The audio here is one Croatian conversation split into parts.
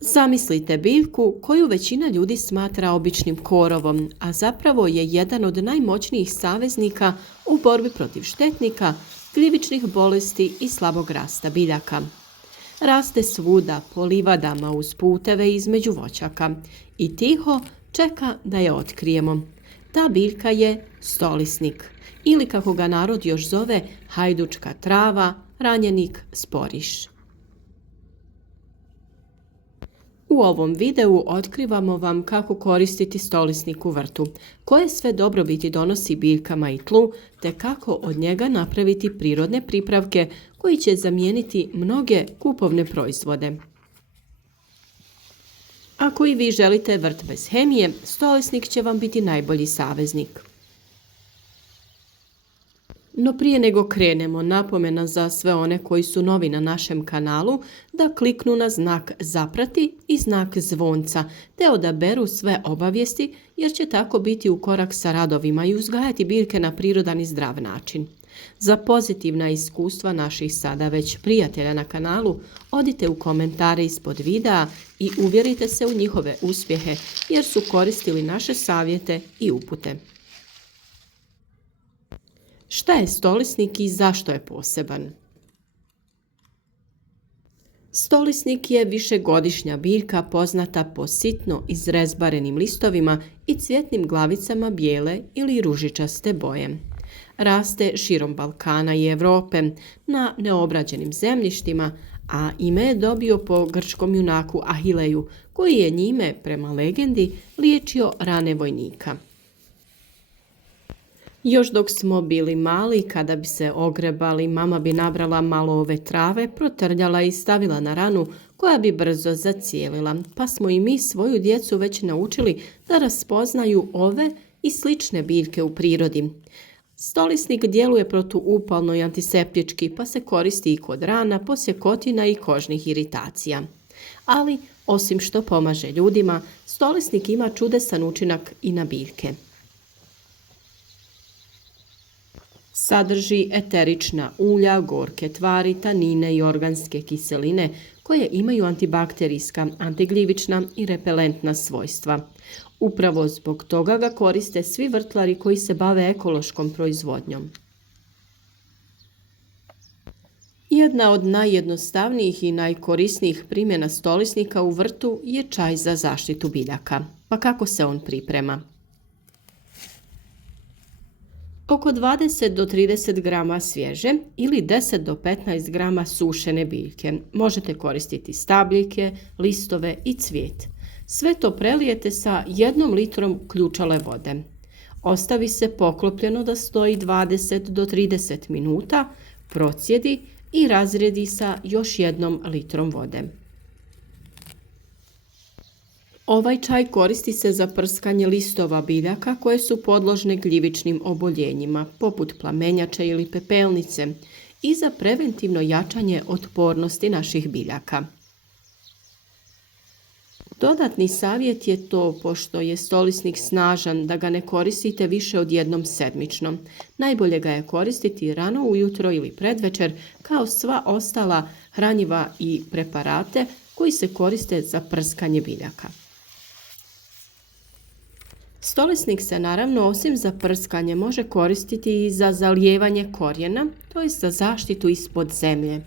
Zamislite biljku koju većina ljudi smatra običnim korovom, a zapravo je jedan od najmoćnijih saveznika u borbi protiv štetnika, gljivičnih bolesti i slabog rasta biljaka. Raste svuda, po livadama, uz puteve između voćaka i tiho čeka da je otkrijemo. Ta biljka je stolisnik, ili kako ga narod još zove, hajdučka trava, ranjenik, sporiš. U ovom videu otkrivamo vam kako koristiti stolisnik u vrtu, koje sve dobrobiti donosi biljkama i tlu, te kako od njega napraviti prirodne pripravke koji će zamijeniti mnoge kupovne proizvode. Ako i vi želite vrt bez hemije, stolisnik će vam biti najbolji saveznik. No prije nego krenemo, napomena za sve one koji su novi na našem kanalu da kliknu na znak zaprati i znak zvonca te odaberu sve obavijesti jer će tako biti u korak sa radovima i uzgajati biljke na prirodan i zdrav način. Za pozitivna iskustva naših sada već prijatelja na kanalu odite u komentare ispod videa i uvjerite se u njihove uspjehe jer su koristili naše savjete i upute. Šta je stolisnik i zašto je poseban? Stolisnik je višegodišnja biljka poznata po sitno izrezbarenim listovima i cvjetnim glavicama bijele ili ružičaste boje. Raste širom Balkana i Europe na neobrađenim zemljištima, a ime je dobio po grčkom junaku Ahileju, koji je njime, prema legendi, liječio rane vojnika. Još dok smo bili mali, kada bi se ogrebali, mama bi nabrala malo ove trave, protrljala i stavila na ranu koja bi brzo zacijelila, pa smo i mi svoju djecu već naučili da raspoznaju ove i slične biljke u prirodi. Stolisnik djeluje protuupalno i antiseptički, pa se koristi i kod rana, posjekotina i kožnih iritacija. Ali, osim što pomaže ljudima, stolisnik ima čudesan učinak i na biljke. Sadrži eterična ulja, gorke tvari, tanine i organske kiseline koje imaju antibakterijska, antigljivična i repelentna svojstva. Upravo zbog toga ga koriste svi vrtlari koji se bave ekološkom proizvodnjom. Jedna od najjednostavnijih i najkorisnijih primjena stolisnika u vrtu je čaj za zaštitu biljaka. Pa kako se on priprema? Oko 20 do 30 grama svježe ili 10 do 15 grama sušene biljke. Možete koristiti stabljike, listove i cvijet. Sve to prelijete sa 1 litrom ključale vode. Ostavi se poklopljeno da stoji 20 do 30 minuta, procijedi i razredi sa još 1 litrom vode. Ovaj čaj koristi se za prskanje listova biljaka koje su podložne gljivičnim oboljenjima, poput plamenjače ili pepelnice, i za preventivno jačanje otpornosti naših biljaka. Dodatni savjet je to, pošto je stolisnik snažan, da ga ne koristite više od 1 sedmično. Najbolje ga je koristiti rano ujutro ili predvečer kao sva ostala hranjiva i preparate koji se koriste za prskanje biljaka. Stolisnik se naravno osim za prskanje može koristiti i za zalijevanje korijena, to je za zaštitu ispod zemlje.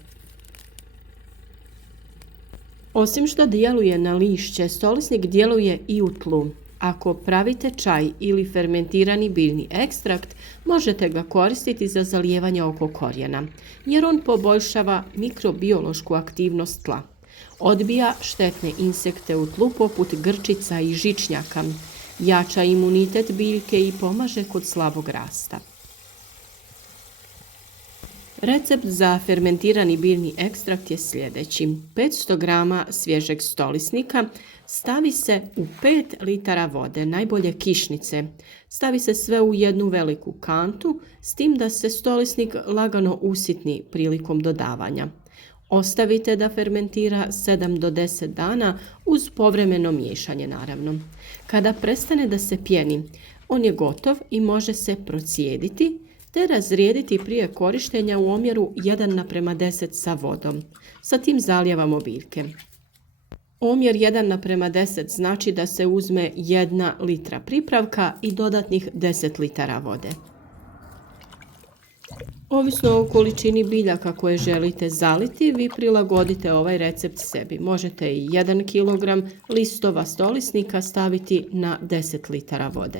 Osim što djeluje na lišće, stolisnik djeluje i u tlu. Ako pravite čaj ili fermentirani biljni ekstrakt, možete ga koristiti za zalijevanje oko korijena, jer on poboljšava mikrobiološku aktivnost tla. Odbija štetne insekte u tlu poput grčica i žičnjaka, jača imunitet biljke i pomaže kod slabog rasta. Recept za fermentirani biljni ekstrakt je sljedeći. 500 grama svježeg stolisnika stavi se u 5 litara vode, najbolje kišnice. Stavi se sve u jednu veliku kantu, s tim da se stolisnik lagano usitni prilikom dodavanja. Ostavite da fermentira 7 do 10 dana uz povremeno miješanje naravno. Kada prestane da se pjeni, on je gotov i može se procijediti te razrijediti prije korištenja u omjeru 1:10 sa vodom. Sa tim zalijevamo biljke. Omjer 1:10 znači da se uzme 1 litra pripravka i dodatnih 10 litara vode. Ovisno o količini biljaka koje želite zaliti, vi prilagodite ovaj recept sebi. Možete i 1 kg listova stolisnika staviti na 10 litara vode.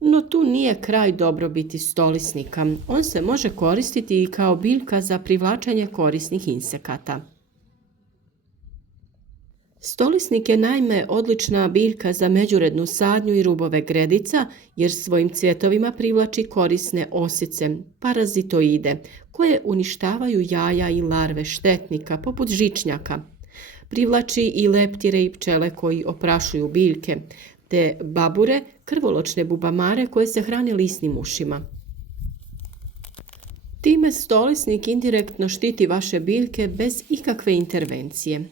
No tu nije kraj dobrobiti stolisnika. On se može koristiti i kao biljka za privlačenje korisnih insekata. Stolisnik je naime odlična biljka za međurednu sadnju i rubove gredica jer svojim cvjetovima privlači korisne osice, parazitoide, koje uništavaju jaja i larve štetnika poput žičnjaka. Privlači i leptire i pčele koji oprašuju biljke, te babure, krvoločne bubamare koje se hrane lisnim ušima. Time stolisnik indirektno štiti vaše biljke bez ikakve intervencije.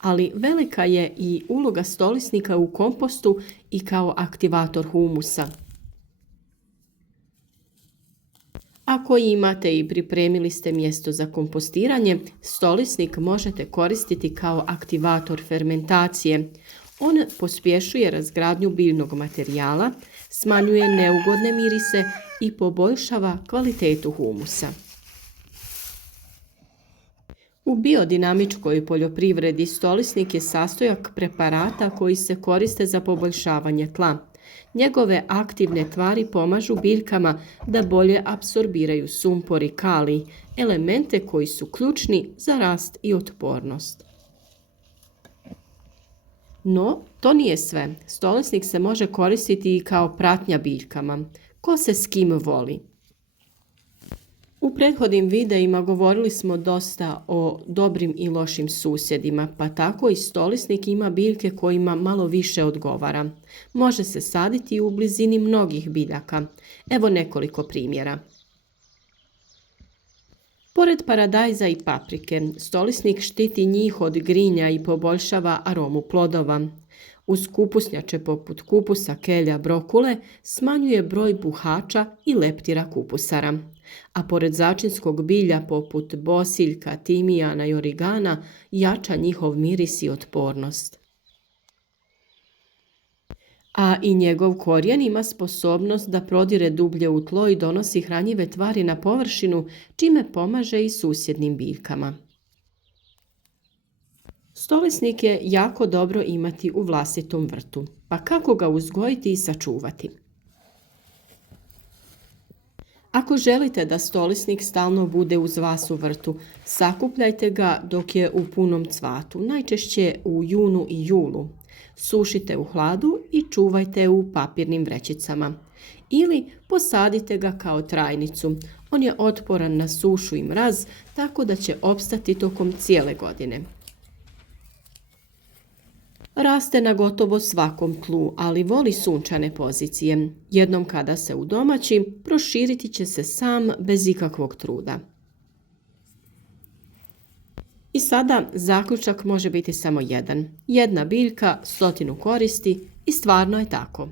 Ali velika je i uloga stolisnika u kompostu i kao aktivator humusa. Ako imate i pripremili ste mjesto za kompostiranje, stolisnik možete koristiti kao aktivator fermentacije. On pospješuje razgradnju biljnog materijala, smanjuje neugodne mirise i poboljšava kvalitetu humusa. U biodinamičkoj poljoprivredi stolisnik je sastojak preparata koji se koriste za poboljšavanje tla. Njegove aktivne tvari pomažu biljkama da bolje apsorbiraju sumpor i kalij, elemente koji su ključni za rast i otpornost. No, to nije sve. Stolisnik se može koristiti i kao pratnja biljkama. Ko se s kim voli? U prethodnim videima govorili smo dosta o dobrim i lošim susjedima, pa tako i stolisnik ima biljke kojima malo više odgovara. Može se saditi u blizini mnogih biljaka. Evo nekoliko primjera. Pored paradajza i paprike, stolisnik štiti njih od grinja i poboljšava aromu plodova. Uz kupusnjače poput kupusa, kelja, brokule smanjuje broj buhača i leptira kupusara. A pored začinskog bilja poput bosiljka, timijana i origana jača njihov miris i otpornost. A i njegov korijen ima sposobnost da prodire dublje u tlo i donosi hranjive tvari na površinu, čime pomaže i susjednim biljkama. Stolisnik je jako dobro imati u vlastitom vrtu, pa kako ga uzgojiti i sačuvati? Ako želite da stolisnik stalno bude uz vas u vrtu, sakupljajte ga dok je u punom cvatu, najčešće u junu i julu. Sušite u hladu i čuvajte u papirnim vrećicama. Ili posadite ga kao trajnicu. On je otporan na sušu i mraz, tako da će opstati tokom cijele godine. Raste na gotovo svakom tlu, ali voli sunčane pozicije. Jednom kada se udomaći, proširiti će se sam bez ikakvog truda. I sada zaključak može biti samo jedan. Jedna biljka, 100 koristi i stvarno je tako.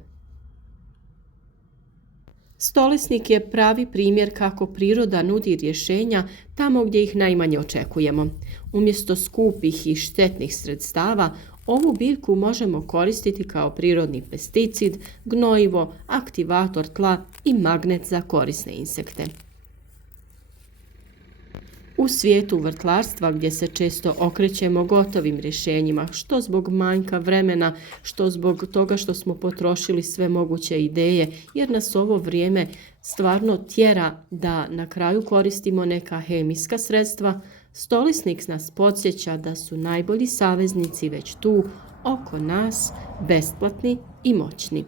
Stolisnik je pravi primjer kako priroda nudi rješenja tamo gdje ih najmanje očekujemo. Umjesto skupih i štetnih sredstava, ovu biljku možemo koristiti kao prirodni pesticid, gnojivo, aktivator tla i magnet za korisne insekte. U svijetu vrtlarstva gdje se često okrećemo gotovim rješenjima, što zbog manjka vremena, što zbog toga što smo potrošili sve moguće ideje, jer nas ovo vrijeme stvarno tjera da na kraju koristimo neka hemijska sredstva, stolisnik nas podsjeća da su najbolji saveznici već tu, oko nas, besplatni i moćni.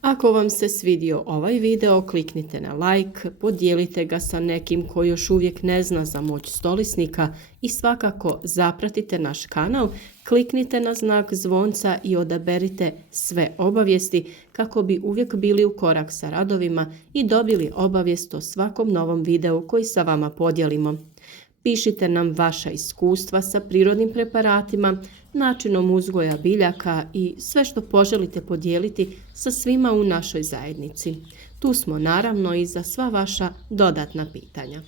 Ako vam se svidio ovaj video, kliknite na like, podijelite ga sa nekim ko još uvijek ne zna za moć stolisnika i svakako zapratite naš kanal, kliknite na znak zvonca i odaberite sve obavijesti kako bi uvijek bili u korak sa radovima i dobili obavijest o svakom novom videu koji sa vama podijelimo. Pišite nam vaša iskustva sa prirodnim preparatima, načinom uzgoja biljaka i sve što poželite podijeliti sa svima u našoj zajednici. Tu smo naravno i za sva vaša dodatna pitanja.